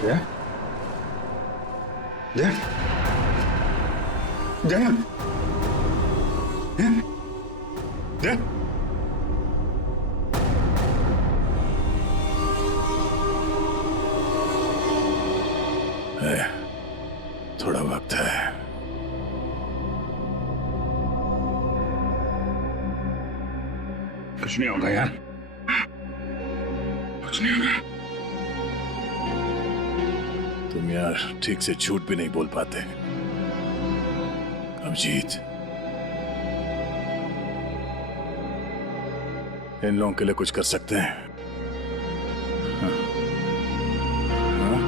जय जय जय जय है, थोड़ा वक्त है। कुछ नहीं होगा यार, कुछ नहीं होगा। तुम यार ठीक से झूठ भी नहीं बोल पाते। अभिजीत, इन लोगों के लिए कुछ कर सकते हैं? हाँ? हाँ?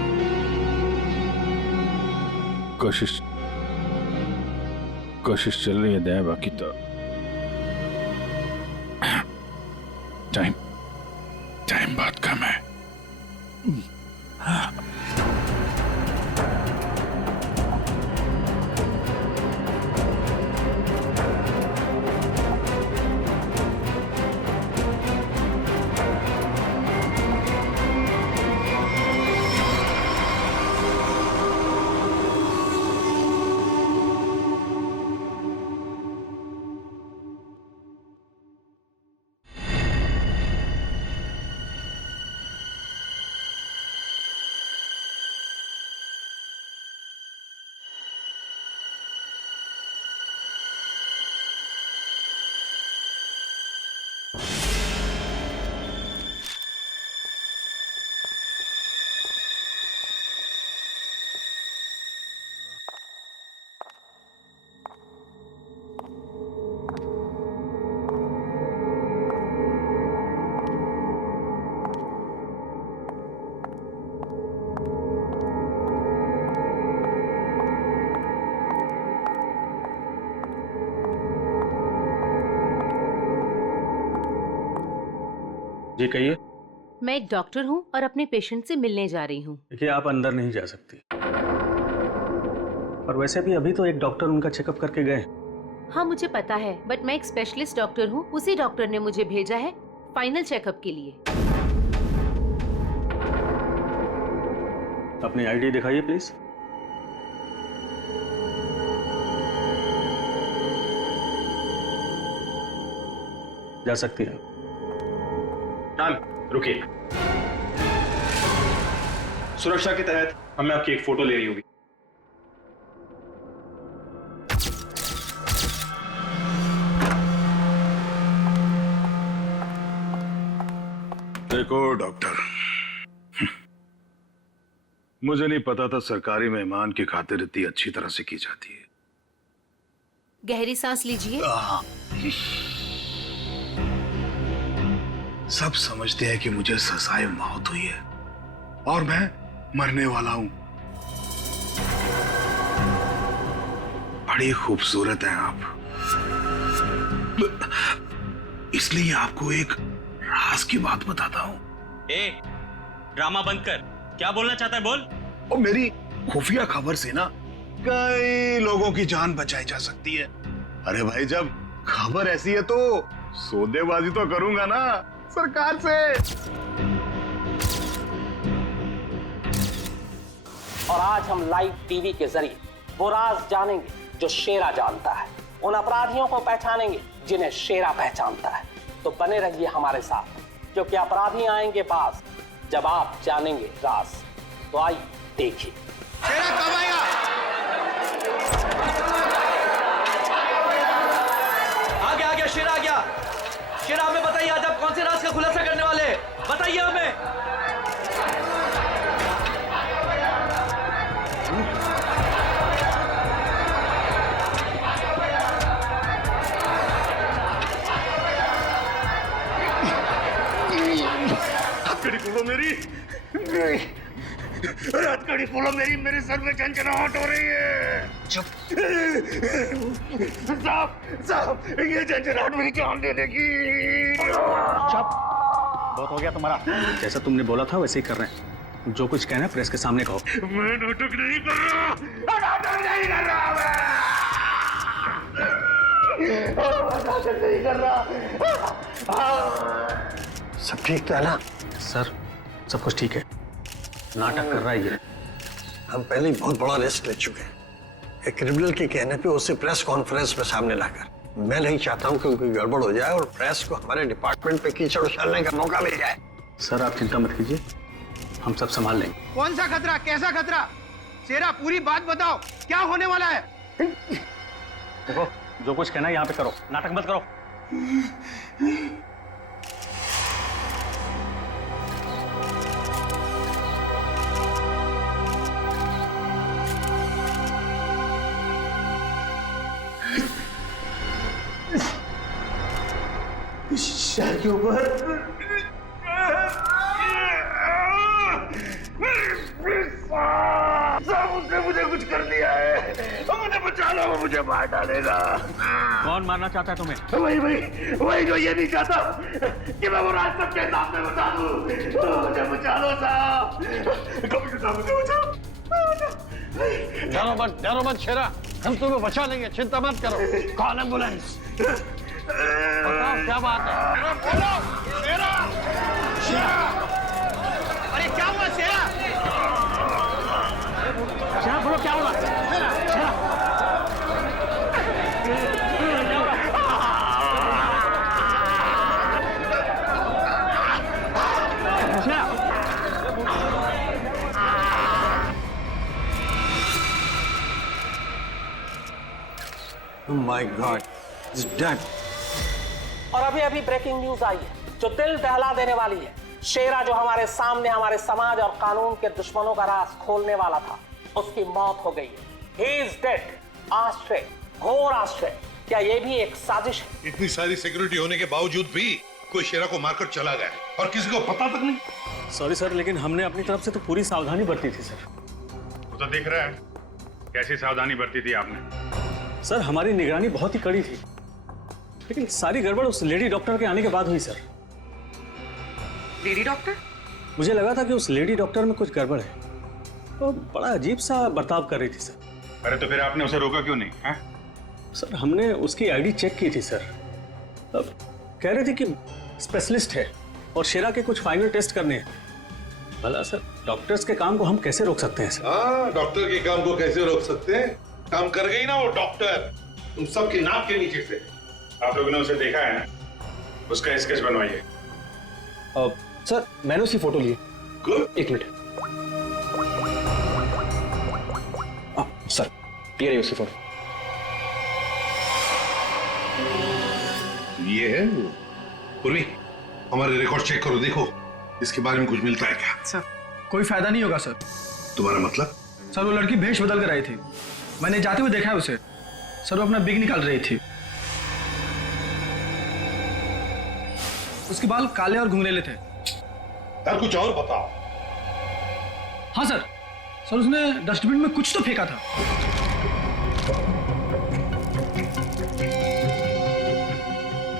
कोशिश चल रही है दया, बाकी तो टाइम बहुत कम है। जी कहिए। मैं एक डॉक्टर हूँ और अपने पेशेंट से मिलने जा रही हूँ। देखिए, आप अंदर नहीं जा सकती। और वैसे भी अभी तो एक डॉक्टर उनका चेकअप करके गए। हाँ मुझे पता है, बट मैं एक स्पेशलिस्ट डॉक्टर हूँ। उसी डॉक्टर ने मुझे भेजा है फाइनल चेकअप के लिए। अपनी आईडी दिखाइए प्लीज। जा सकती हैं। मैम रुकिए, सुरक्षा के तहत हमें आपकी एक फोटो लेनी होगी। देखो डॉक्टर, मुझे नहीं पता था सरकारी मेहमान की खातिर इतनी अच्छी तरह से की जाती है। गहरी सांस लीजिए। सब समझते हैं कि मुझे सजाए मौत हुई है और मैं मरने वाला हूं। बड़ी खूबसूरत हैं आप, इसलिए आपको एक राज की बात बताता हूं। ड्रामा बंद कर, क्या बोलना चाहता है बोल। और मेरी खुफिया खबर से ना कई लोगों की जान बचाई जा सकती है। अरे भाई, जब खबर ऐसी है तो सौदेबाजी तो करूंगा ना सरकार से। और आज हम लाइव टीवी के जरिए वो राज जानेंगे जो शेरा जानता है, उन अपराधियों को पहचानेंगे जिन्हें शेरा पहचानता है। तो बने रहिए हमारे साथ, क्योंकि अपराधी आएंगे पास जब आप जानेंगे राज। तो आइए देखिए। शेरा कब आएगा? आ गया शेरा आ गया। शेरा, हमें बताइए आज आप कौन से राज का खुलासा करने वाले हैं? बताइए हमें। हथकड़ी खोलो मेरी, हथकड़ी खोलो मेरी, मेरे सर में झंझनाहट हो रही है। चुप साहब, ये झंझनाहट मेरी जान दे देगी। चुप, बहुत हो गया तुम्हारा। जैसा तुमने बोला था वैसे ही कर रहे हैं। जो कुछ कहना है प्रेस के सामने कहो। मैं नाटक नहीं कर रहा, नाटक नहीं कर रहा, मैं नाटक नहीं कर रहा। सब ठीक तो है ना? सर, सब कुछ ठीक है। नाटक कर रहा है ये। हम पहले ही बहुत बड़ा रिस्क ले चुके हैं, एक क्रिमिनल के कहने पे उसे प्रेस कॉन्फ्रेंस में सामने लाकर। मैं नहीं चाहता हूँ कि कोई गड़बड़ हो जाए और प्रेस को हमारे डिपार्टमेंट पे कीचड़ उछालने का मौका मिल जाए। सर आप चिंता मत कीजिए, हम सब संभाल लेंगे। कौन सा खतरा, कैसा खतरा? शेरा पूरी बात बताओ, क्या होने वाला है? देखो जो कुछ कहना है यहाँ पे करो, नाटक मत करो। शहर के ऊपर उसने मुझे कुछ कर दिया है, मुझे बचा लो, वो मुझे मार डालेगा। कौन मारना चाहता है तुम्हें? वही जो ये नहीं चाहता कि मैं वो राज सबके सामने बता दूं। मुझे बचा लो साहब, कभी साहब मुझे बचाओ। डरो मत शेरा, हम तुम्हें बचा लेंगे, चिंता मत करो। Call ambulance. बताओ क्या बात है? अरे क्या हुआ शेरा? शेरा बोलो क्या हुआ? शेरा Oh my God, he's dead. और अभी अभी ब्रेकिंग न्यूज आई है जो दिल दहला देने वाली है। शेरा जो हमारे सामने हमारे समाज और कानून के दुश्मनों का राज खोलने वाला था, उसकी मौत हो गई है। He is dead. आश्चर्य, घोर आश्चर्य। क्या ये भी एक साजिश है? इतनी सारी सिक्योरिटी होने के बावजूद भी कोई शेरा को मारकर चला गया और किसी को पता तक नहीं। सॉरी सर, लेकिन हमने अपनी तरफ से तो पूरी सावधानी बरती थी सर। वो तो दिख रहा है कैसी सावधानी बरती थी आपने। सर हमारी निगरानी बहुत ही कड़ी थी, लेकिन सारी गड़बड़ उस लेडी डॉक्टर के आने के बाद हुई सर। Lady doctor? मुझे लगा था कि उस लेडी डॉक्टर में कुछ गड़बड़ है, तो बड़ा अजीब सा बर्ताव कर रही थी सर। अरे तो फिर आपने उसे रोका क्यों नहीं है? सर हमने उसकी आईडी चेक की थी सर, अब कह रहे थे कि स्पेशलिस्ट है और शेरा के कुछ फाइनल टेस्ट करने हैं। भला सर डॉक्टर्स के काम को हम कैसे रोक सकते हैं सर? हाँ, डॉक्टर के काम को कैसे रोक सकते हैं? काम कर गई ना वो डॉक्टर, तुम सबकी नाक के नीचे से। आप लोगों ने उसे देखा है ना, उसका स्केच बनवाइए। सर मैंने उसकी फोटो ली। गुड। एक मिनट सर, ये रही उसकी फोटो। ये है पूर्वी, हमारे रिकॉर्ड चेक करो, देखो इसके बारे में कुछ मिलता है क्या? सर कोई फायदा नहीं होगा सर। तुम्हारा मतलब? सर वो लड़की भेष बदल कर आई थी, मैंने जाते हुए देखा है उसे। सर वो अपना बिग निकाल रही थी, उसके बाल काले और घुंघरेले थे। यार कुछ और बताओ। हाँ सर, सर उसने डस्टबिन में कुछ तो फेंका था।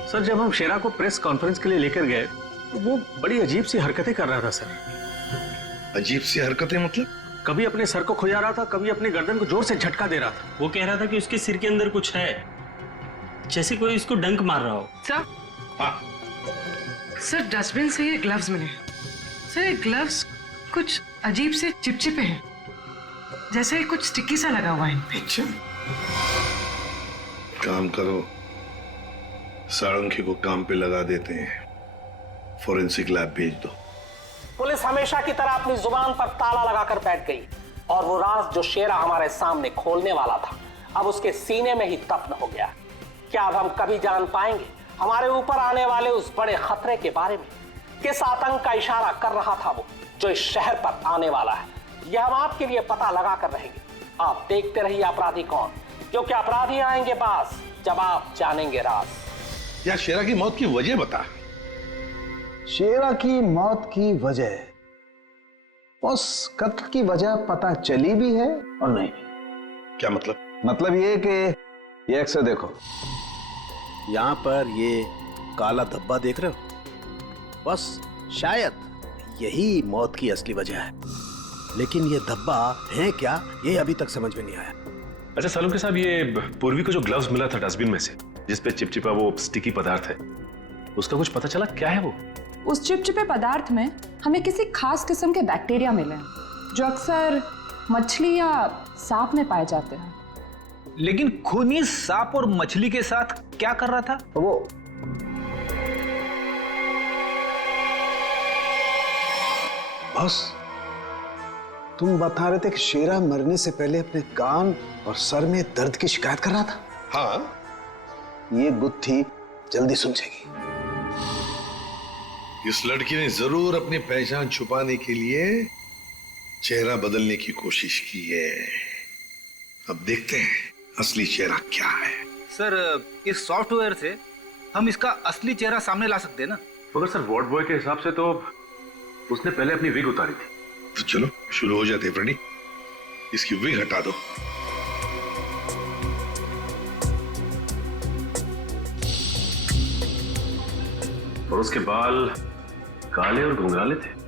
सर जब हम शेरा को प्रेस कॉन्फ्रेंस के लिए लेकर गए तो वो बड़ी अजीब सी हरकतें कर रहा था सर। अजीब सी हरकतें मतलब? कभी अपने सर को खुजा रहा था, कभी अपनी गर्दन को जोर से झटका दे रहा था। वो कह रहा था कि उसके सिर के अंदर कुछ है, जैसे कोई उसको डंक मार रहा हो। सर हाँ, सर डस्टबिन से ये ग्लव्स मिले। सर ये ग्लव्स कुछ अजीब से चिपचिपे हैं, जैसे कुछ स्टिकी सा लगा हुआ है इन पे। काम करो, सारंगी को काम पे लगा देते हैं, फोरेंसिक लैब भेज दो। पुलिस हमेशा की तरह अपनी जुबान पर ताला लगाकर बैठ गई और वो राज जो शेरा हमारे सामने खोलने वाला था अब उसके सीने में ही दफन हो गया। क्या अब हम कभी जान पाएंगे हमारे ऊपर आने वाले उस बड़े खतरे के बारे में? किस आतंक का इशारा कर रहा था वो जो इस शहर पर आने वाला है? यह हम आपके लिए पता लगा कर रहेंगे। आप देखते रहिए अपराधी कौन, क्योंकि अपराधी आएंगे पास जब आप जानेंगे राज। यार शेरा की मौत की वजह बता। शेरा की मौत की वजह, उस कत्ल की वजह पता चली भी है और नहीं भी। क्या मतलब? मतलब ये कि ये अक्सर देखो, यहां पर ये काला धब्बा देख रहे हो, बस शायद यही मौत की असली वजह है, लेकिन ये धब्बा है क्या ये अभी तक समझ में नहीं आया। अच्छा सालुंके साहब, ये पूर्वी को जो ग्लव्स मिला था डस्टबिन में से, जिसपे चिपचिपा वो स्टिकी पदार्थ है, उसका कुछ पता चला क्या है वो? उस चिपचिपे पदार्थ में हमें किसी खास किस्म के बैक्टीरिया मिले हैं जो अक्सर मछली या सांप में पाए जाते हैं। लेकिन खूनी सांप और मछली के साथ क्या कर रहा था वो? बॉस, तुम बता रहे थे कि शेरा मरने से पहले अपने कान और सर में दर्द की शिकायत कर रहा था। हाँ, ये गुत्थी जल्दी सुलझेगी। इस लड़की ने जरूर अपनी पहचान छुपाने के लिए चेहरा बदलने की कोशिश की है। अब देखते हैं असली चेहरा क्या है। सर, इस सॉफ्टवेयर से हम इसका असली चेहरा सामने ला सकते हैं ना? मगर सर, वार्ड बॉय के हिसाब से तो उसने पहले अपनी विग उतारी थी। तो चलो शुरू हो जाते हैं फ्रेंडी, इसकी विग हटा दो। और उसके बाल काले और घुंघराले थे।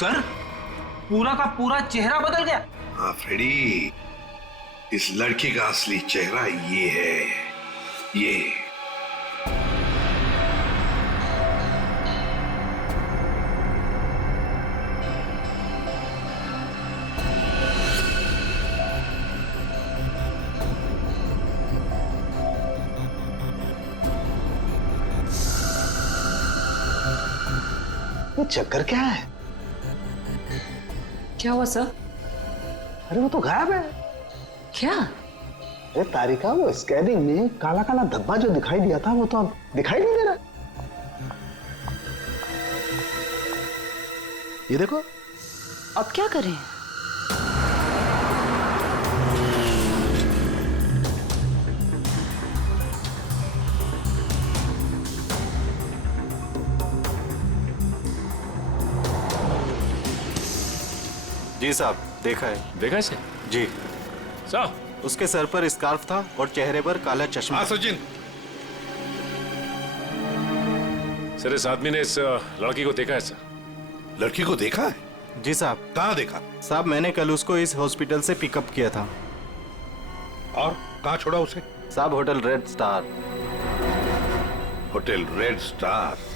सर, पूरा का पूरा चेहरा बदल गया। हाँ फ्रेडी, इस लड़की का असली चेहरा ये है, ये। ये चक्कर क्या है? क्या हुआ सर? अरे वो तो गायब है। क्या? अरे तारिका, वो स्कैनिंग में काला काला धब्बा जो दिखाई दिया था वो तो अब दिखाई नहीं दे रहा। ये देखो। अब क्या करें? जी साहब, देखा है। देखा है सर? जी साहब, उसके सर पर स्कार्फ था और चेहरे पर काला चश्मा। हाँ सचिन। सर, इस आदमी ने इस लड़की को देखा है सर। लड़की को देखा है? जी साहब। कहाँ देखा? साहब, मैंने कल उसको इस हॉस्पिटल से पिकअप किया था। और कहाँ छोड़ा उसे? साहब, hotel red star. Hotel red star?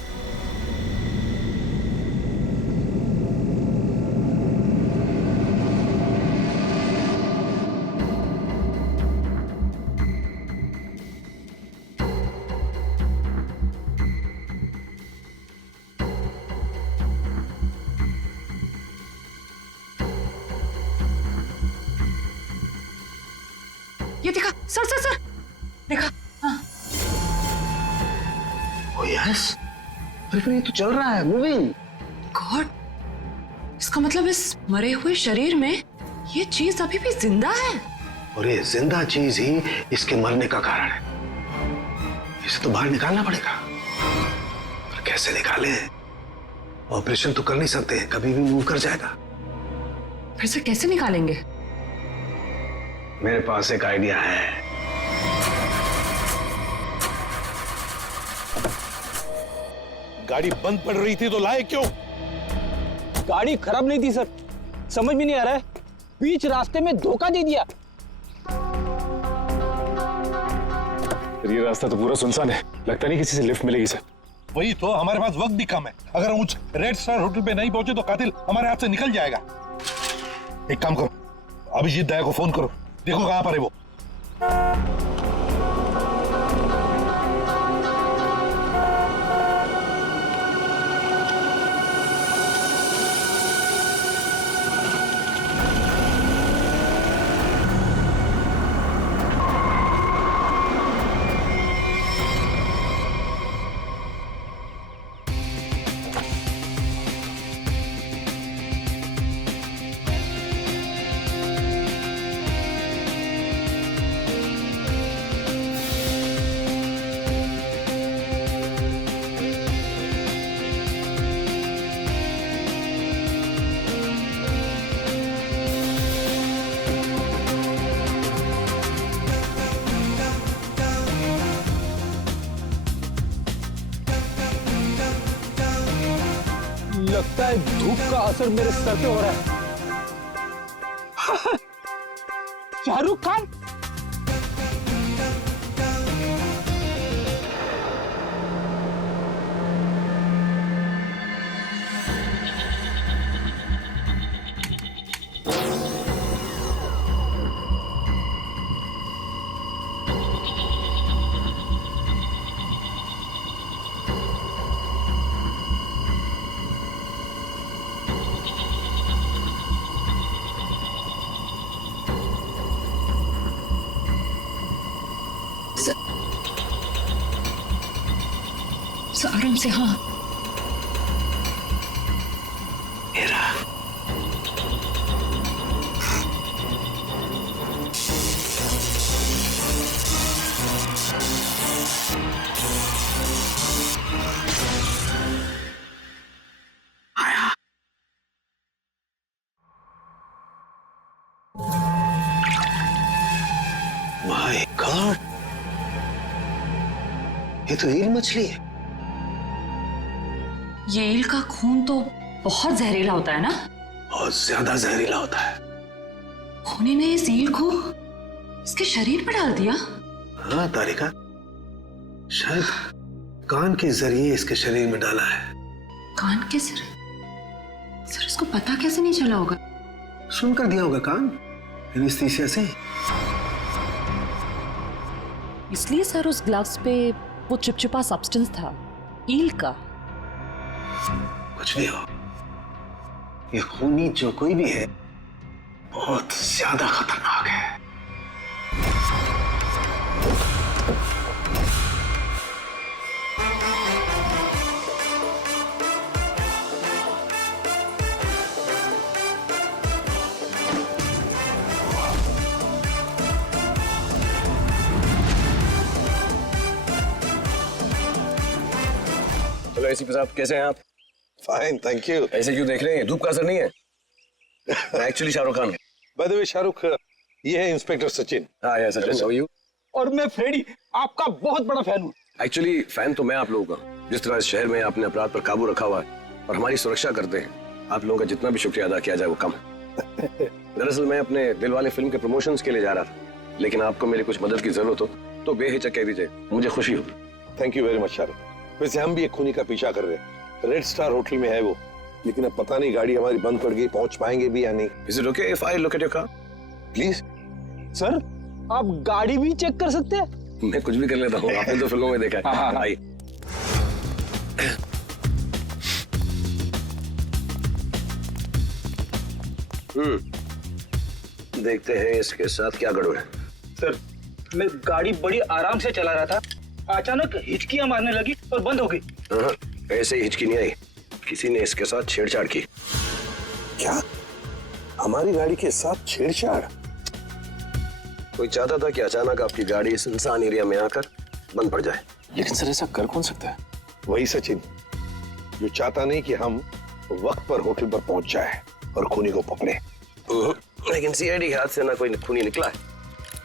ये देखा सर, सर सर, देखा? हाँ। ओ यस, अरे फिर ये तो चल रहा है, मूविंग। गॉड, इसका मतलब इस मरे हुए शरीर में ये चीज अभी भी जिंदा है। और ये जिंदा चीज ही इसके मरने का कारण है। इसे तो बाहर निकालना पड़ेगा। पर कैसे निकाले? ऑपरेशन तो कर नहीं सकते, कभी भी मूव कर जाएगा। फिर से कैसे निकालेंगे? मेरे पास एक आइडिया है। गाड़ी बंद पड़ रही थी तो लाए क्यों? गाड़ी खराब नहीं थी सर, समझ में नहीं आ रहा है, बीच रास्ते में धोखा दे दिया। ये रास्ता तो पूरा सुनसान है, लगता नहीं किसी से लिफ्ट मिलेगी सर। वही तो, हमारे पास वक्त भी कम है। अगर हम उस रेड स्टार होटल पे नहीं पहुंचे तो कातिल हमारे हाथ से निकल जाएगा। एक काम करो, अभिजीत दया को फोन करो, देखो कहां पर है वो। लगता है धूप का असर मेरे सर पे हो रहा है। शाहरुख खान। आराम से। हाँ मेरा आया। माय गॉड, ये तो ईल मछली है। ये ईल का खून तो बहुत जहरीला होता है ना? बहुत ज्यादा जहरीला होता है। खूनी ने इस ईल को इसके शरीर पर डाल दिया। हाँ तारिका, शायद कान के जरिए इसके शरीर में डाला है। कान के जरिए? सर इसको पता कैसे नहीं चला होगा? सुनकर दिया होगा कान, एनेस्थीसिया से। इसलिए सर उस ग्लव्स पे वो चिपचिपा सब्सटेंस था, ईल का। कुछ भी हो, ये खूनी जो कोई भी है बहुत ज्यादा खतरनाक है। चलो एसीपी साहब, कैसे हैं आप? Fine, thank you. ऐसे क्यों देख रहे हैं? धूप का असर नहीं है? Actually Shahrukh Khan. By the way Shahrukh, ये है इंस्पेक्टर सचिन। हाँ यार सचिन, हाउ आर यू? और मैं फ्रेडी, आपका बहुत बड़ा फैन हूँ। एक्चुअली फैन तो मैं आप लोगों का। जिस तरह इस शहर में आपने अपराध पर काबू रखा हुआ है और हमारी सुरक्षा करते हैं, आप लोगों का जितना भी शुक्रिया अदा किया जाए वो कम है। दरअसल मैं अपने दिलवाले फिल्म के प्रमोशंस के लिए जा रहा था, लेकिन आपको मेरी कुछ मदद की जरूरत हो तो बेहिचक कह दीजिए, मुझे खुशी होगी। Thank you very much Shahrukh. वैसे हम भी एक खूनी का पीछा कर रहे हैं, रेड स्टार होटल में है वो, लेकिन अब पता नहीं गाड़ी हमारी बंद पड़ गई, पहुंच पाएंगे भी या नहीं। Is it okay if I look at your car? Please. Sir आप गाड़ी भी चेक कर सकते हैं? मैं कुछ भी कर लेता हूँ, आपने तो फिल्मों में देखा है। आइए। देखते हैं इसके साथ क्या गड़बड़ है। सर मैं गाड़ी बड़ी आराम से चला रहा था, अचानक हिचकियां मारने लगी और बंद हो गई। ऐसे ही हिचकी नहीं आई, किसी ने इसके साथ छेड़छाड़ की। क्या? हमारी गाड़ी के साथ छेड़छाड़? कोई चाहता था कि अचानक आपकी गाड़ी सुनसान एरिया में आकर बंद पड़ जाए। लेकिन सर ऐसा कर कौन सकता है? वही सचिन, जो चाहता नहीं कि हम वक्त पर होटल पर पहुंच जाए और खूनी को पकड़े। लेकिन सीआईडी हाथ से ना कोई खूनी निकला है,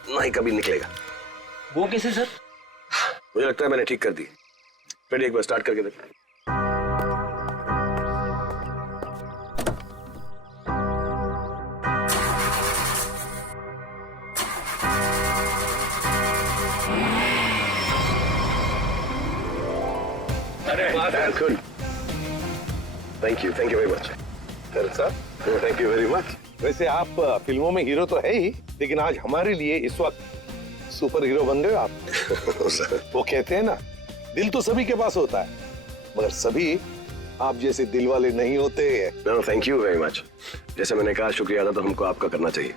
ना ही कभी निकलेगा। वो कैसे सर? मुझे लगता है मैंने ठीक कर दी। फिर एक बार स्टार्ट करके देखते हैं। Good. Thank you very much. Thank you very much. वैसे आप फिल्मों में हीरो तो है ही, लेकिन आज हमारे लिए इस वक्त सुपर हीरो बन गए आप। वो कहते हैं ना, दिल तो सभी के पास होता है, मगर सभी आप जैसे दिल वाले नहीं होते। No, thank you very much. जैसे मैंने कहा, शुक्रिया अदा तो हमको आपका करना चाहिए।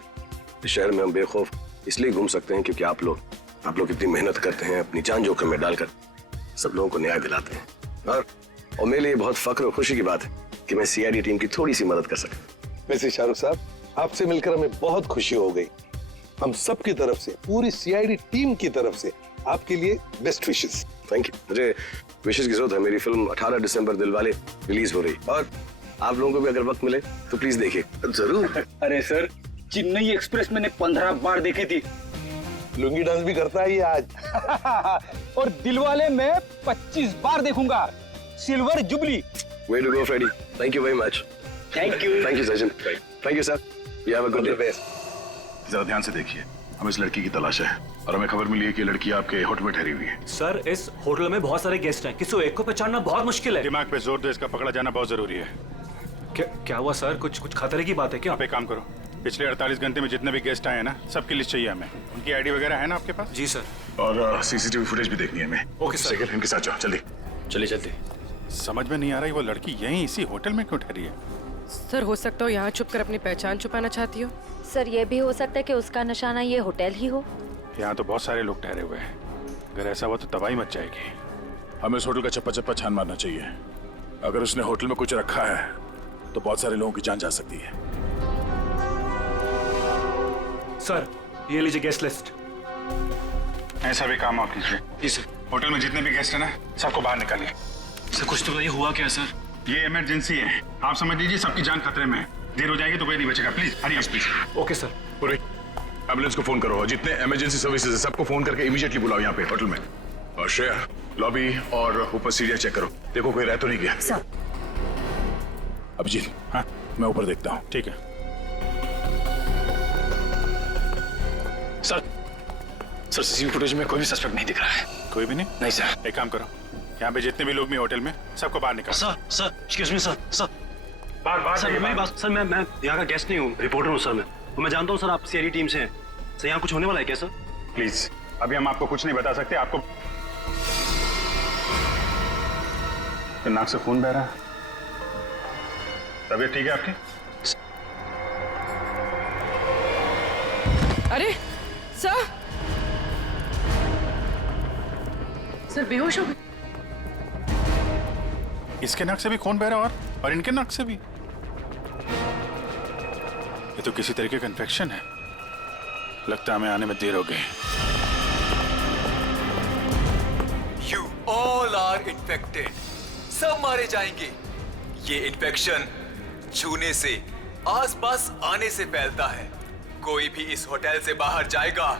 इस शहर में हम बेखौफ इसलिए घूम सकते हैं क्योंकि आप लोग इतनी मेहनत करते हैं, अपनी जान जोखिम में डालकर सब लोगों को न्याय दिलाते हैं। और मेरे लिए बहुत फख्र और खुशी की बात है कि मैं सीआईडी टीम की थोड़ी सी मदद कर सका। वैसे शाहरुख साहब, आपसे मिलकर हमें बहुत खुशी हो गई। हम सब की तरफ से, पूरी सीआईडी टीम की तरफ से आपके लिए बेस्ट विशेस। Thank you. मुझे विशेष की जरूरत है। मेरी फिल्म 18 दिसंबर दिलवाले रिलीज हो रही, और आप लोगों को भी अगर वक्त मिले तो प्लीज देखिए। जरूर। अरे सर, चेन्नई एक्सप्रेस मैंने 15 बार देखी थी। लुंगी डांस भी करता है ये आज। और दिलवाले में 25 बार देखूंगा। Silver jubilee Way to go, Freddy. Thank you very much. Thank you. Thank you, Sachin. Thank you, sir. You have a good day. जरा ध्यान से देखिए, हमें इस लड़की की तलाश है और हमें खबर मिली है कि लड़की आपके होटल में ठहरी हुई है। सर, इस होटल में बहुत सारे गेस्ट हैं, किसी एक को पहचानना बहुत मुश्किल है। दिमाग पे जोर दो, इसका पकड़ा जाना बहुत जरूरी है। क्या हुआ सर? कुछ खतरे की बात है क्या? आप एक काम करो, पिछले 48 घंटे में जितने भी गेस्ट आए हैं ना, सबकी लिस्ट चाहिए हमें। उनकी आईडी वगैरह है ना आपके पास? जी सर। और सीसीटीवी फुटेज भी देखनी है हमें। Okay sir. इनके साथ जाओ, जल्दी। चलिए जल्दी। समझ में नहीं आ रही वो लड़की यहीं इसी होटल में क्यों ठहरी है? सर हो सकता हो यहाँ छुप कर अपनी पहचान छुपाना चाहती हो। सर ये भी हो सकता है कि उसका निशाना ये होटल ही हो। यहाँ तो बहुत सारे लोग ठहरे हुए हैं, अगर ऐसा हुआ तो तबाही मच जाएगी। हमें इस होटल का चप्पा चप्पा छान मारना चाहिए। अगर उसने होटल में कुछ रखा है तो बहुत सारे लोगों की जान जा सकती है। सर ये लीजिए गेस्ट लिस्ट। ऐसा भी काम आप कीजिए। जी सर। होटल में जितने भी गेस्ट हैं ना, सबको बाहर निकालिए। सर कुछ तो ये हुआ क्या सर? ये इमरजेंसी है, आप समझ लीजिए सबकी जान खतरे में है। देर हो जाएगी तो कोई नहीं बचेगा। Please hurry up please. Okay sir. पूरे एम्बुलेंस को फोन करो और जितने इमरजेंसी सर्विसेज है सबको फोन करके इमीडिएटली बुलाओ यहाँ पे होटल में। और श्रेया, लॉबी और ऊपर सीढ़ियाँ चेक करो, देखो कोई रह तो नहीं गया। सर। अभिजीत, हाँ मैं ऊपर देखता हूँ। ठीक है सर। सर सीसीटीवी फुटेज में कोई भी सस्पेक्ट नहीं दिख रहा है। कोई भी नहीं? नहीं सर। एक काम करो, यहाँ पे जितने भी लोग भी होटल में, सबको बाहर निकालो। Sir excuse me sir. बाहर सर मेरी बात। सर मैं यहाँ का गेस्ट नहीं हूँ, रिपोर्टर हूँ सर। मैं जानता हूँ सर आप सीआईडी टीम से हैं। सर यहाँ कुछ होने वाला है क्या सर? प्लीज अभी हम आपको कुछ नहीं बता सकते। आपको तो नाक से खून बह रहा है। तबीयत ठीक है आपकी? अरे सर बेहोश हो गए। इसके नाक से भी खून बह रहा और इनके नाक से भी। ये तो किसी तरीके का इन्फेक्शन है। लगता है हमें आने में देर हो गई। You all are infected. सब मारे जाएंगे। ये इन्फेक्शन छूने से, आसपास आने से फैलता है। कोई भी इस होटल से बाहर जाएगा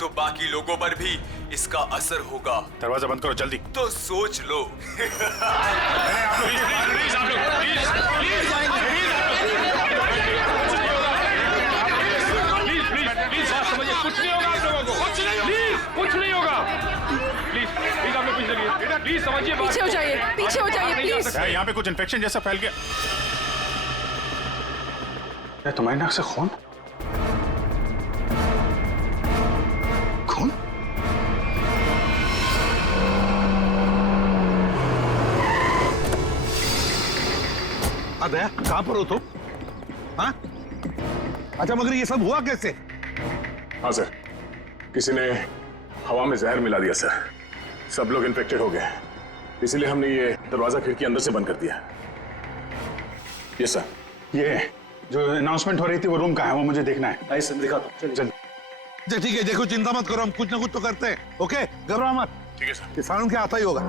तो बाकी लोगों पर भी इसका असर होगा। दरवाजा बंद करो जल्दी। तो सोच लो। कुछ नहीं होगा आप लोगों को। कुछ नहीं होगा। प्लीज आप लोग पीछे लगिए। बेटा प्लीज समझिए बात। पीछे हो जाइए, पीछे हो जाइए प्लीज। यहाँ पे कुछ इन्फेक्शन जैसा फैल गया। तुम्हारी नाक से खून? खून? दया कहाँ पर हो तुम? हाँ? अच्छा मगर ये सब हुआ कैसे? हाँ सर, किसी ने हवा में जहर मिला दिया सर। सब लोग इन्फेक्टेड हो गए, इसीलिए हमने ये दरवाजा खिड़की अंदर से बंद कर दिया। ये सर। ये जो अनाउंसमेंट हो रही थी वो रूम कहाँ है, वो मुझे देखना है। आइए सर दिखा दो। जल्दी। ठीक है, देखो चिंता मत करो, हम कुछ ना कुछ तो करते हैं। ओके घबराओ मत। ठीक है सर। किसानों के आता ही होगा।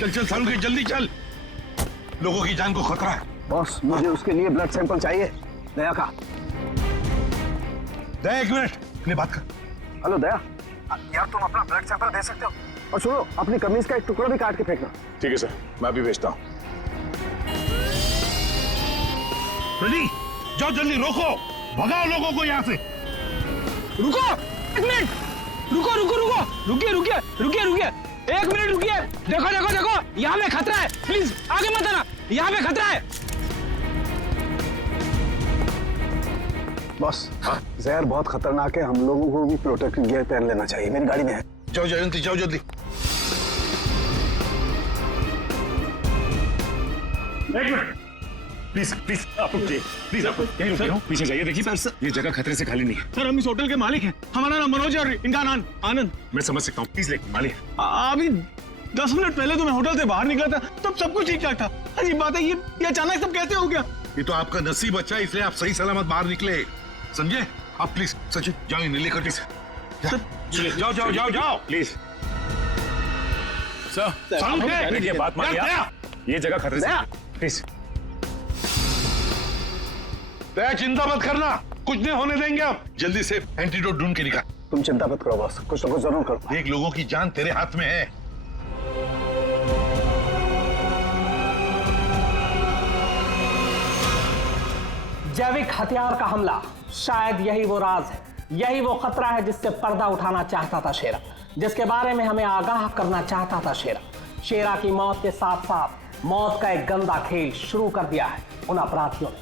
चल सालू के जल्दी चल, लोगों की जान को खतरा है। बॉस मुझे उसके लिए ब्लड सैंपल चाहिए, दया का। दया एक मिनट, अपनी बात कर। हेलो दया, यार तुम अपना ब्लड सैंपल दे सकते हो? और सुनो, अपनी कमीज का एक टुकड़ा भी काट के फेंकना। ठीक है सर, मैं अभी भेजता हूँ। रेडी, जाओ जल्दी, रोको, भगाओ लोगों को यहाँ से। रुको एक मिनट, रुकिए, एक मिनट रुकिए। देखो, यहाँ पे खतरा है, प्लीज आगे मत आना, यहाँ पे खतरा है। बॉस जहर बहुत खतरनाक है, हम लोगों को भी प्रोटेक्टिव गियर पहन लेना चाहिए। मेरी गाड़ी में है। जाओ जयंती, जाओ जल्दी। एक मिनट प्लीज आप प्लीज आप यहीं रुकिए। पीछे जाइए, देखिए ये जगह खतरे से खाली नहीं है। सर हम इस होटल के मालिक हैं, हमारा नाम मनोज है और इनका नाम आनंद। मैं समझ सकता हूँ, प्लीज लेकिन मालिक अभी 10 मिनट पहले तो मैं होटल से बाहर निकला था, तब सब कुछ ठीक ठाक था। अजीब बात है, ये अचानक सब कैसे हो गया? ये तो आपका नसीब अच्छा है, इसलिए आप सही सलामत बाहर निकले, समझे? आप प्लीज सचिन जाओ, नीले कटी से जाओ प्लीज। सर ये बात मानिए, ये जगह खतरे से प्लीज। दया चिंता मत करना, कुछ नहीं होने देंगे। आप जल्दी से एंटीडोट ढूंढ के निकाल। तुम चिंता मत करो बॉस, कुछ ना कुछ जरूर करो। एक लोगों की जान तेरे हाथ में है, जैविक हथियार का हमला, शायद यही वो राज है, यही वो खतरा है जिससे पर्दा उठाना चाहता था शेरा, जिसके बारे में हमें आगाह करना चाहता था शेरा। शेरा की मौत के साथ साथ मौत का एक गंदा खेल शुरू कर दिया है उन अपराधियों ने।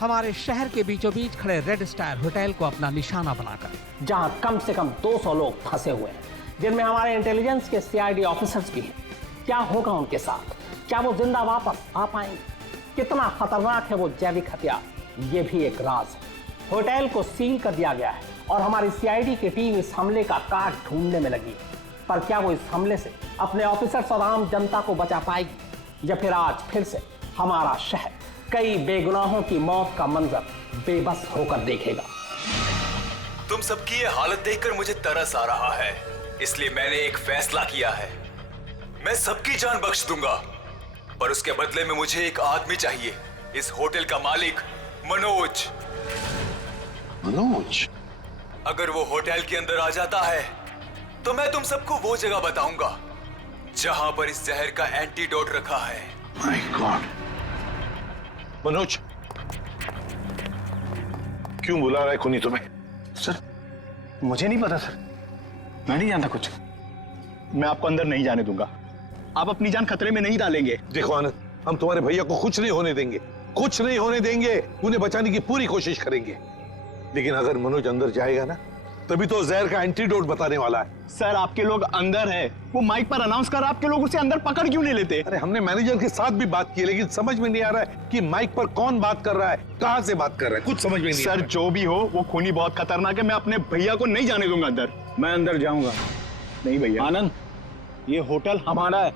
हमारे शहर के बीचों बीच खड़े रेड स्टार होटल को अपना निशाना बनाकर, जहां कम से कम 200 लोग फंसे हुए हैं, जिनमें हमारे इंटेलिजेंस के सीआईडी ऑफिसर्स भी हैं। क्या होगा उनके साथ? क्या वो जिंदा वापस आ पाएंगे? कितना खतरनाक है वो जैविक हथियार, ये भी एक राज है। होटल को सील कर दिया गया है और हमारी सीआईडी की टीम इस हमले का काट ढूंढने में लगी है। पर क्या वो इस हमले से अपने ऑफिसर्स और आम जनता को बचा पाएगी, या फिर आज फिर से हमारा शहर कई बेगुनाहों की मौत का मंजर बेबस होकर देखेगा? तुम सबकी ये हालत देखकर मुझे तरस आ रहा है, इसलिए मैंने एक फैसला किया है। मैं सबकी जान बख्श दूंगा, पर उसके बदले में मुझे एक आदमी चाहिए, इस होटल का मालिक मनोज। मनोज? अगर वो होटल के अंदर आ जाता है तो मैं तुम सबको वो जगह बताऊंगा जहां पर इस जहर का एंटीडोट रखा है। My God. मनोज, क्यों बुला रहा है खूनी तुम्हें? सर, मुझे नहीं पता सर, मैं नहीं जानता कुछ। मैं आपको अंदर नहीं जाने दूंगा। आप अपनी जान खतरे में नहीं डालेंगे। देखो आनंद, हम तुम्हारे भैया को कुछ नहीं होने देंगे, कुछ नहीं होने देंगे। उन्हें बचाने की पूरी कोशिश करेंगे, लेकिन अगर मनोज अंदर जाएगा ना, तभी तो जहर का एंटीडोट बताने वाला है। सर, आपके लोग अंदर है, वो माइक पर अनाउंस कर, आपके लोग उसे अंदर पकड़ क्यों नहीं लेते? अरे हमने मैनेजर के साथ भी बात की, लेकिन समझ में नहीं आ रहा है कि माइक पर कौन बात कर रहा है, कहां से बात कर रहा है, कुछ समझ में नहीं आ रहा है। सर, जो भी हो, वो खूनी बहुत खतरनाक है। मैं अपने भैया को नहीं जाने दूंगा अंदर। मैं अंदर जाऊंगा। नहीं भैया। आनंद, ये होटल हमारा है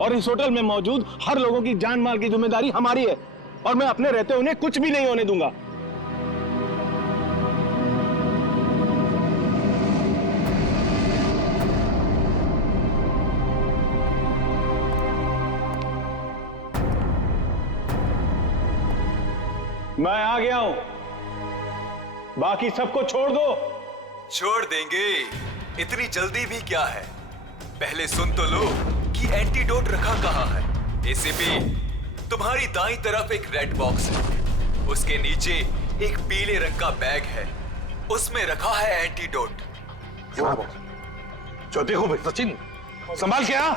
और इस होटल में मौजूद हर लोगों की जान माल की जिम्मेदारी हमारी है, और मैं अपने रहते उन्हें कुछ भी नहीं होने दूंगा। मैं आ गया हूं, बाकी सबको छोड़ दो। छोड़ देंगे, इतनी जल्दी भी क्या है? पहले सुन तो लो कि एंटीडोट रखा कहां है। एसीपी, तुम्हारी दाईं तरफ एक रेड बॉक्स है, उसके नीचे एक पीले रंग का बैग है, उसमें रखा है एंटीडोट। जो देखो भाई सचिन, संभाल के आ।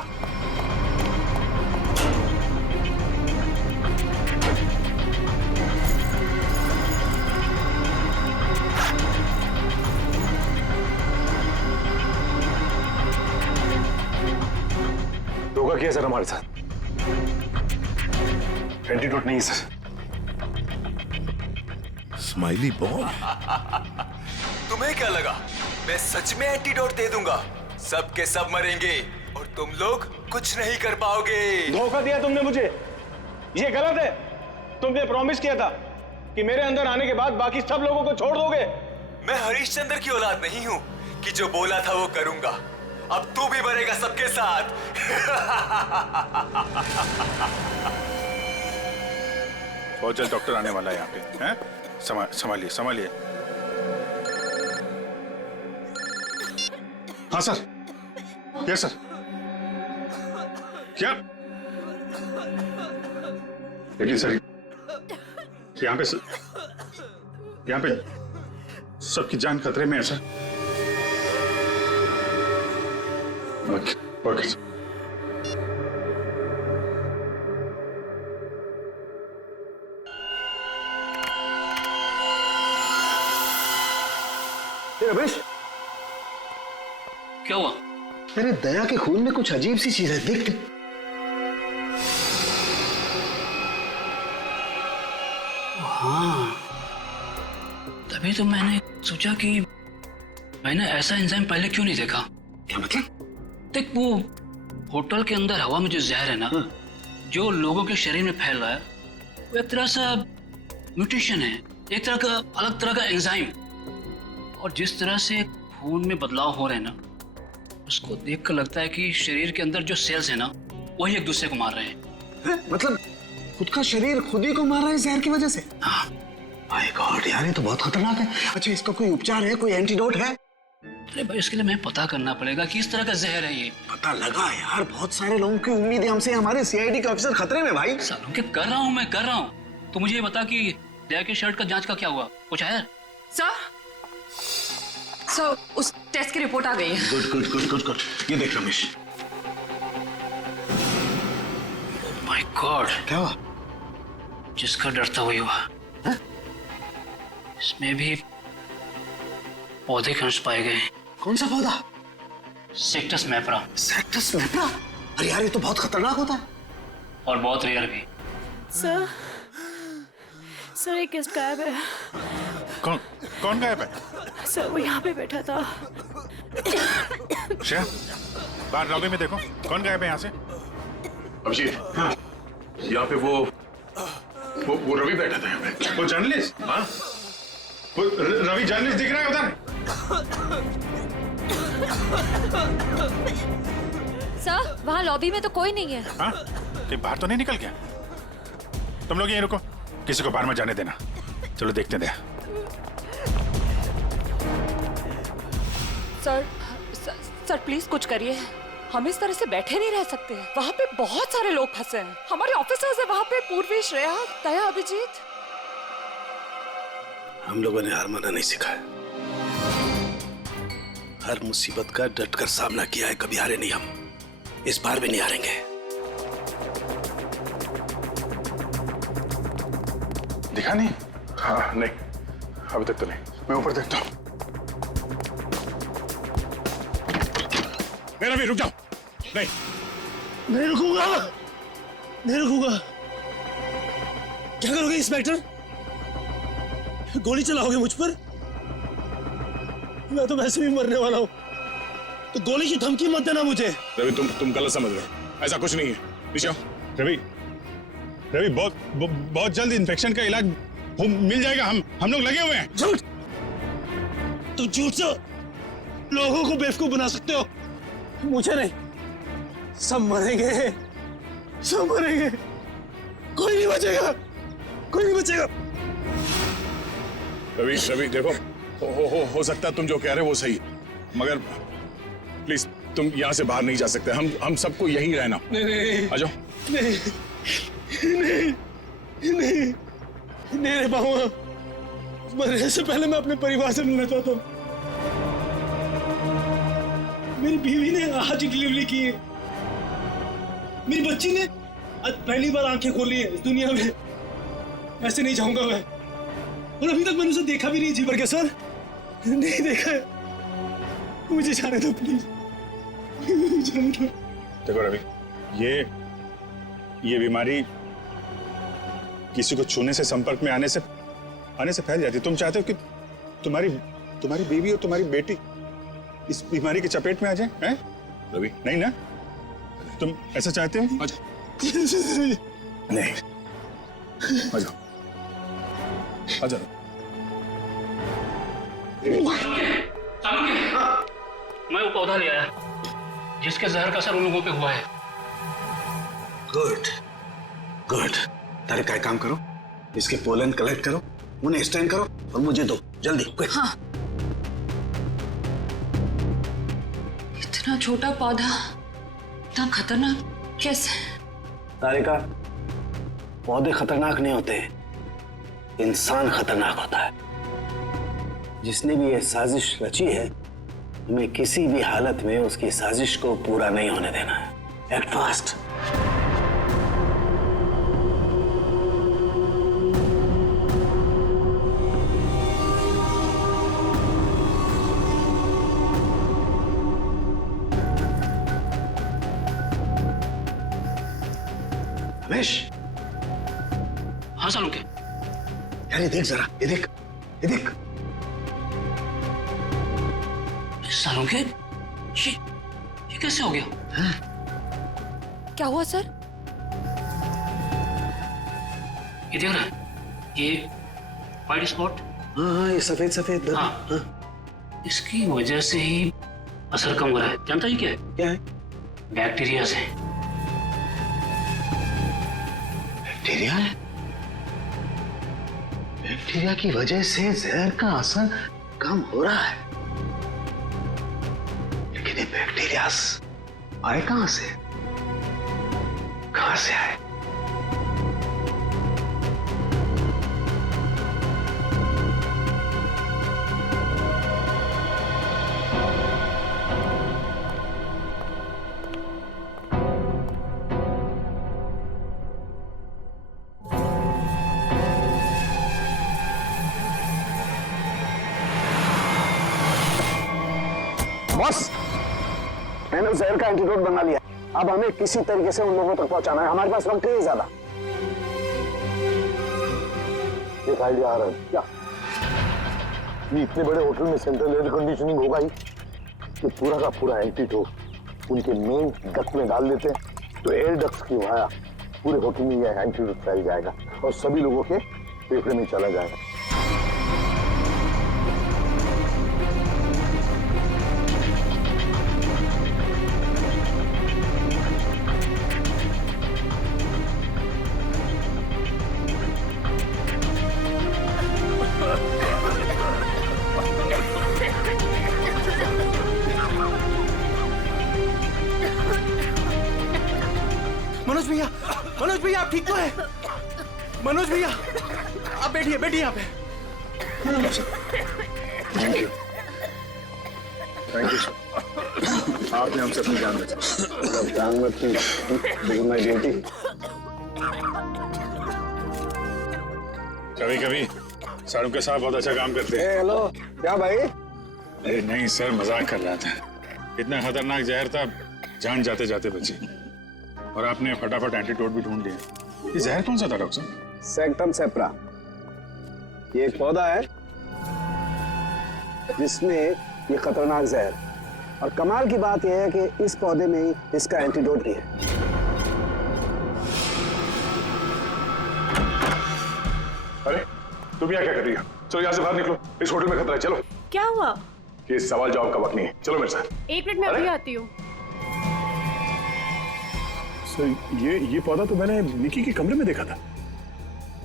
धोखा किया सर हमारे साथ। एंटीडोट नहीं सर। Smiley bomb? तुम्हें क्या लगा मैं सच में एंटीडोट दे दूंगा? सब के सब मरेंगे और तुम लोग कुछ नहीं कर पाओगे। धोखा दिया तुमने मुझे, ये गलत है। तुमने प्रॉमिस किया था कि मेरे अंदर आने के बाद बाकी सब लोगों को छोड़ दोगे। मैं हरीशचंद्र की औलाद नहीं हूं कि जो बोला था वो करूंगा। अब तू भी मरेगा सबके साथ। बहुत जल्द डॉक्टर आने वाला है यहाँ पे, हैं? संभालिए संभालिए। हाँ सर। Yes sir. क्या? लेकिन सर यहाँ पे सबकी जान खतरे में है सर। Okay sir. रमेश, क्या हुआ? अरे दया के खून में कुछ अजीब सी चीज है, देख। हाँ, तभी तो मैंने सोचा कि मैंने ऐसा एंजाइम पहले क्यों नहीं देखा। क्या मतलब? देख, वो होटल के अंदर हवा में जो जहर है ना, जो लोगों के शरीर में फैल रहा है, वो एक तरह सा म्यूटेशन है, एक तरह का अलग तरह का एंजाइम। और जिस तरह से खून में बदलाव हो रहे हैं ना, उसको देखकर लगता है कि शरीर के अंदर जो सेल्स है ना, वही एक दूसरे को मार रहे हैं। मतलब खुद का शरीर खुद ही को मार रहा है जहर की वजह से? हाँ। माय गॉड यार, ये तो बहुत खतरनाक है। अच्छा, इसका कोई उपचार है, कोई एंटीडोट है? अरे भाई, इसके लिए मैं पता करना पड़ेगा कि इस तरह का जहर है ये। पता लगा यार, बहुत सारे लोगों की उम्मीद है हमसे, हमारे सीआईडी के ऑफिसर खतरे में भाई। सालों के कर रहा हूँ। तो मुझे ये बता कि दया की शर्ट का जांच का क्या हुआ? कुछ आया? सर उस टेस्ट की रिपोर्ट आ गई है। Good good good good good. ये देख रमेश। माय गॉड, क्या हुआ? जिसका डर था वही हुआ। इसमें भी पौधे के अंश पाए गए। कौन सा पौधा? सेक्टस मैप्रा। सेक्टस मैप्रा? अरे यार, ये तो बहुत खतरनाक होता है और बहुत रेयर भी। सर एक गेस्ट गायब है। कौन गायब है? सर वो यहाँ पे बैठा था। श्रेया, बाहर लॉबी में देखो, कौन गायब है यहाँ से? अभिजीत, हाँ, यहाँ पे वो रवि बैठा था यहाँ पे। वो जर्नलिस्ट? हाँ, वो रवि जर्नलिस्ट दिख रहा है उधर। सर वहाँ लॉबी में तो कोई नहीं है। हाँ, कहीं बाहर तो नहीं निकल गया? तुम लोग यहीं रुको, किसी को बाहर में जाने देना। चलो देखते हैं। सर प्लीज कुछ करिए। हम इस तरह से बैठे नहीं रह सकते। वहाँ पे बहुत सारे लोग फंसे हैं। हमारे ऑफिसर्स हैं वहाँ पे, पूर्वी, श्रेया, दया, अभिजीत। हम लोगों ने हार माना नहीं सीखा है। हर मुसीबत का डटकर सामना किया है, कभी हारे नहीं हम। इस बार भी नहीं हारेंगे। दिखा नहीं? हाँ नहीं, अभी तक तो नहीं। मैं ऊपर देखता हूँ। मेरा भी रुक जाओ। नहीं, नहीं रुकूंगा, नहीं रुकूंगा। क्या करोगे इंस्पेक्टर? गोली चलाओगे मुझ पर? मैं तो वैसे भी मरने वाला हूँ, तो गोली की धमकी मत देना मुझे। रवि, तुम गलत समझ रहे हो। ऐसा कुछ नहीं है। नीचे आओ। रवि, बहुत जल्द इन्फेक्शन का इलाज मिल जाएगा। हम लोग लगे हुए हैं। झूठ! तुम झूठ से लोगों को बेवकूफ बना सकते हो, मुझे नहीं। सब मरेंगे, सब मरेंगे, कोई नहीं बचेगा, कोई नहीं बचेगा। रवि देखो, हो सकता है तुम जो कह रहे हो वो सही, मगर प्लीज तुम यहाँ से बाहर नहीं जा सकते। हम सबको यहीं रहना। नहीं, आ जाओ। नहीं, नहीं, नहीं, नहीं रह पाऊंगा। मरने से पहले मैं अपने परिवार से मिलना चाहता हूँ। मेरी बीवी ने आज डिलीवरी की है। मेरी बच्ची ने आज पहली बार आंखें खोली है इस दुनिया में। ऐसे नहीं जाऊंगा मैं, और अभी तक मैंने उसे देखा भी नहीं जी भर के। सर नहीं देखा है, मुझे जाने दो प्लीज, जाने दो। देखो रवि, ये बीमारी किसी को छूने से, संपर्क में आने से फैल जाती है। तुम चाहते हो कि तुम्हारी बीवी और तुम्हारी बेटी इस बीमारी की चपेट में आ जाए? हैं? रवि, नहीं ना? तुम ऐसा चाहते हो? नहीं, आ जाओ, आ जाओ। मैं वो पौधा ले आया जिसके जहर का असर उन लोगों पे हुआ है। Good good. तारे का काम करो, इसके पोलन कलेक्ट करो, उन्हें स्टैंड करो और मुझे दो जल्दी। हाँ। इतना छोटा पौधा इतना खतरनाक कैसे? तारिका, पौधे खतरनाक नहीं होते, इंसान खतरनाक होता है। जिसने भी ये साजिश रची है, हमें किसी भी हालत में उसकी साजिश को पूरा नहीं होने देना है। Act fast. रमेश। हाँ सालुंके। यार ये देख जरा, ये देख, ये देख। सालुंके, ये कैसे हो गया? क्या हुआ सर? ये देख रहा है, ये वाइट स्पॉट। हाँ, ये सफेद सफेद। हाँ, इसकी वजह से ही असर कम हो रहा है। जानता ही क्या है? क्या है? बैक्टीरिया से। बैक्टीरिया है? बैक्टीरिया की वजह से जहर का असर कम हो रहा है, लेकिन ये बैक्टीरिया आए कहां से? कहां से आए? बॉस, मैंने उस जहर का एंटीडोट बना लिया। अब हमें किसी तरीके से उन लोगों तक पहुंचाना है, हमारे पास वक्त नहीं है ज्यादा। एक आइडिया आ रहा है। क्या? ये इतने बड़े होटल में सेंट्रल एयर कंडीशनिंग होगा ही, कि पूरा का पूरा एंटीडोट उनके मेन डक्ट में डाल देते हैं, तो एयर डक्ट की वाया पूरे होटल में यह एंटीडोट फैल जाएगा और सभी लोगों के फेफड़े में चला जाएगा। मनोज भैया आप ठीक तो है? मनोज भैया आप बैठिए बैठिए यहाँ पे। Thank you, thank you sir, आपने हमसे अपनी जान बचाई। जान मत की, माय ड्यूटी। कभी कभी सारू के साथ बहुत अच्छा काम करते हैं। हेलो, क्या भाई? अरे नहीं सर, मजाक कर रहा था। इतना खतरनाक जहर था, जान जाते जाते बची। और आपने फटाफट एंटीडोट भी ढूंढ लिया। ये जहर कौन सा था डॉक्टर साहब? सेक्टम सेप्रा। ये एक पौधा है जिसमें ये खतरनाक जहर, और कमाल की बात यह है कि इस पौधे में ही इसका एंटीडोट भी है। अरे तुम यहाँ क्या कर रही हो? चलो यहाँ से बाहर निकलो, इस होटल में खतरा है। चलो। क्या हुआ? ये सवाल जवाब का वक्त नहीं है, चलो मेरे साथ। 1 मिनट में अभी आती हूँ। ये पौधा तो मैंने निकी के कमरे में देखा था।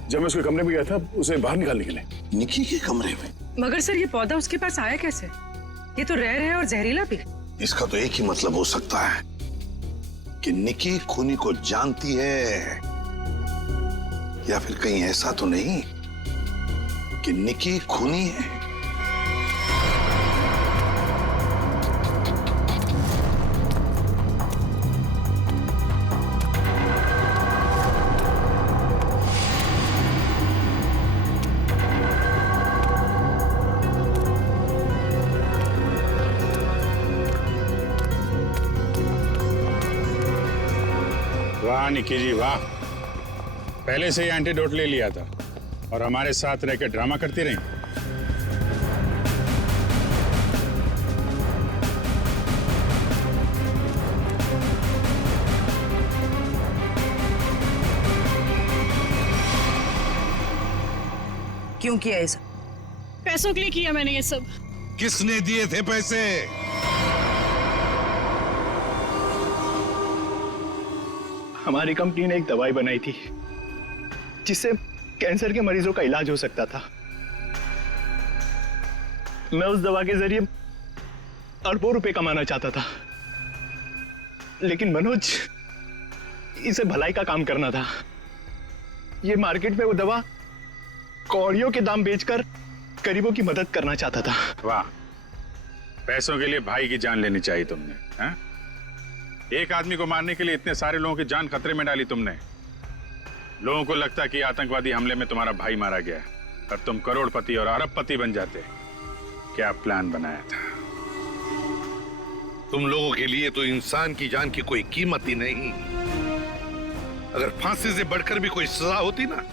जब मैं उसके कमरे में गया था उसे बाहर निकालने के लिए। निकी के कमरे में? मगर सर ये पौधा उसके पास आया कैसे? ये तो रेयर है और जहरीला भी। इसका तो एक ही मतलब हो सकता है कि निकी खूनी को जानती है, या फिर कहीं ऐसा तो नहीं कि निकी खूनी है। वाह निकी जी वाह, पहले से ही एंटीडोट ले लिया था और हमारे साथ रहकर ड्रामा करती रही। क्यों किया ये सब? पैसों के लिए किया मैंने ये सब। किसने दिए थे पैसे? हमारी कंपनी ने एक दवाई बनाई थी जिससे कैंसर के मरीजों का इलाज हो सकता था। मैं उस दवा के जरिए अरबों रुपए कमाना चाहता था, लेकिन मनोज इसे भलाई का काम करना था। ये मार्केट में वो दवा कौड़ियों के दाम बेचकर गरीबों की मदद करना चाहता था। वाह, पैसों के लिए भाई की जान लेनी चाहिए तुमने, हैं? एक आदमी को मारने के लिए इतने सारे लोगों की जान खतरे में डाली तुमने। लोगों को लगता कि आतंकवादी हमले में तुम्हारा भाई मारा गया और तुम करोड़पति और अरबपति बन जाते। क्या प्लान बनाया था? तुम लोगों के लिए तो इंसान की जान की कोई कीमत ही नहीं। अगर फांसी से बढ़कर भी कोई सजा होती ना,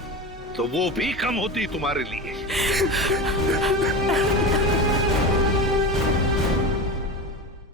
तो वो भी कम होती तुम्हारे लिए।